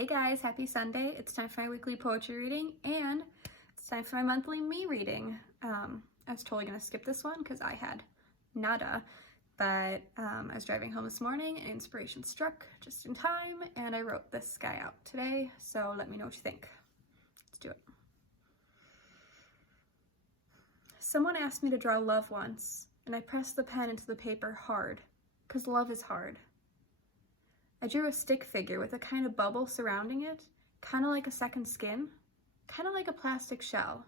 Hey guys, happy Sunday. It's time for my weekly poetry reading and it's time for my monthly me reading. I was totally gonna skip this one because I had nada, but I was driving home this morning and inspiration struck just in time and I wrote this guy out today, so let me know what you think. Let's do it. Someone asked me to draw love once and I pressed the pen into the paper hard, because love is hard. I drew a stick figure with a kind of bubble surrounding it, kind of like a second skin, kind of like a plastic shell.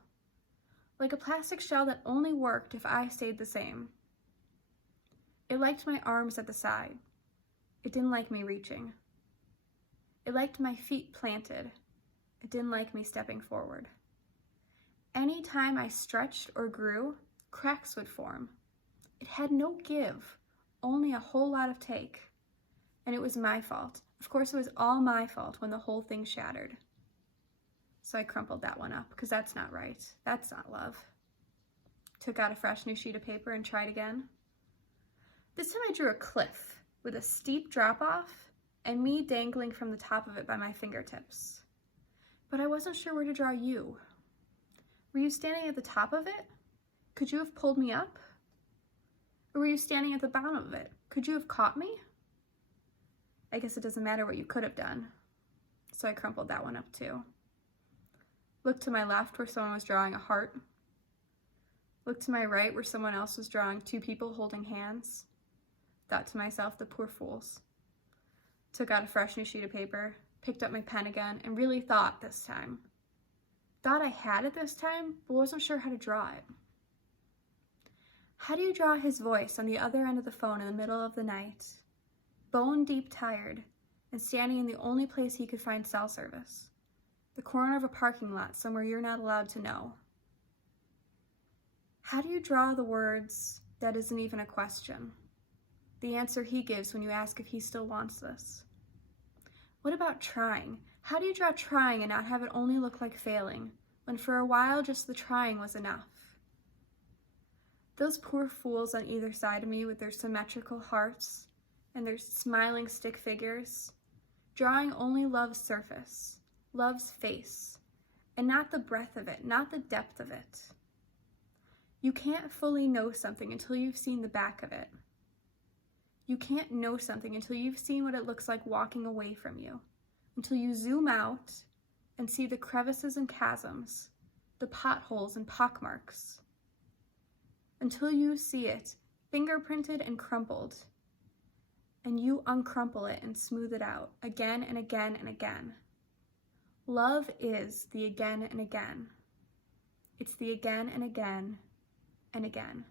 Like a plastic shell that only worked if I stayed the same. It liked my arms at the side. It didn't like me reaching. It liked my feet planted. It didn't like me stepping forward. Any time I stretched or grew, cracks would form. It had no give, only a whole lot of take. And it was my fault. Of course, it was all my fault when the whole thing shattered. So I crumpled that one up, because that's not right. That's not love. Took out a fresh new sheet of paper and tried again. This time I drew a cliff with a steep drop-off and me dangling from the top of it by my fingertips. But I wasn't sure where to draw you. Were you standing at the top of it? Could you have pulled me up? Or were you standing at the bottom of it? Could you have caught me? I guess it doesn't matter what you could have done. So I crumpled that one up too. Looked to my left where someone was drawing a heart. Looked to my right where someone else was drawing two people holding hands. Thought to myself, the poor fools. Took out a fresh new sheet of paper, picked up my pen again, and really thought this time. Thought I had it this time, but wasn't sure how to draw it. How do you draw his voice on the other end of the phone in the middle of the night? Bone deep tired, and standing in the only place he could find cell service, the corner of a parking lot somewhere you're not allowed to know. How do you draw the words, that isn't even a question? The answer he gives when you ask if he still wants this. What about trying? How do you draw trying and not have it only look like failing, when for a while just the trying was enough? Those poor fools on either side of me with their symmetrical hearts, and their smiling stick figures, drawing only love's surface, love's face, and not the breadth of it, not the depth of it. You can't fully know something until you've seen the back of it. You can't know something until you've seen what it looks like walking away from you, until you zoom out and see the crevices and chasms, the potholes and pockmarks, until you see it fingerprinted and crumpled, and you uncrumple it and smooth it out again and again and again. Love is the again and again. It's the again and again and again.